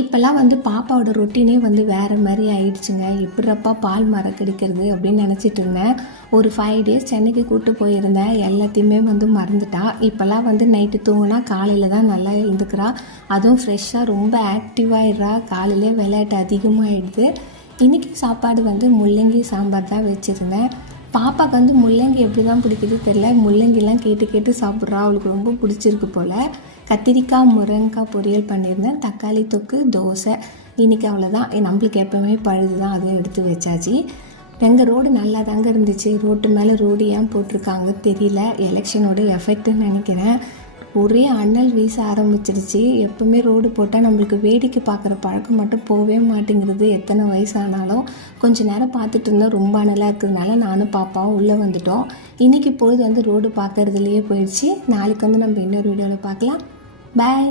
இப்போல்லாம் வந்து பாப்பாவோட ரொட்டீனே வந்து வேறு மாதிரி ஆயிடுச்சுங்க. எப்படிறப்பா பால் மறக்கடிக்கிறது அப்படின்னு நினச்சிட்டு இருந்தேன். ஒரு 5 டேஸ் சென்னைக்கு கூப்பிட்டு போயிருந்தேன். எல்லாத்தையுமே வந்து மறந்துட்டா. இப்போல்லாம் வந்து நைட்டு தூங்கினா காலையில் தான் நல்லா எழுந்துக்கிறா. அதுவும் ஃப்ரெஷ்ஷாக ரொம்ப ஆக்டிவாகிடுறா. காலையிலே விளையாட்டு அதிகமாகிடுது. இன்றைக்கி சாப்பாடு வந்து முள்ளங்கி சாம்பார் தான் வச்சுருந்தேன். பாப்பாவுக்கு வந்து முள்ளங்கி எப்படி தான் பிடிக்குது தெரில. முள்ளங்கிலாம் கேட்டு கேட்டு சாப்பிட்றா. அவளுக்கு ரொம்ப பிடிச்சிருக்கு போல். கத்திரிக்காய் முருங்கைக்காய் பொரியல் பண்ணியிருந்தேன். தக்காளி தொக்கு, தோசை. இன்றைக்கி அவ்வளோதான். நம்மளுக்கு எப்போவுமே பழுது தான், அதுவும் எடுத்து வச்சாச்சு. எங்கள் ரோடு நல்லா தாங்க இருந்துச்சு. ரோட்டு மேலே ரோடு ஏன் போட்டிருக்காங்க தெரியல. எலெக்ஷனோட எஃபெக்ட்டுன்னு நினைக்கிறேன். ஒரே அனல் வீச ஆரம்பிச்சிருச்சு. எப்பவுமே ரோடு போட்டால் நம்மளுக்கு வேடிக்கை பார்க்குற பழக்கம் மட்டும் போகவே மாட்டேங்கிறது. எத்தனை வயசானாலும் கொஞ்சம் நேரம் பார்த்துட்டு இருந்தால் ரொம்ப அனலாக இருக்கிறதுனால நானும் பாப்பாவும் உள்ளே வந்துட்டோம். இன்றைக்கி பொழுது வந்து ரோடு பார்க்குறதுலையே போயிடுச்சு. நாளைக்கு வந்து நம்ம இன்னொரு வீடியோவில் பார்க்கலாம். பாய்.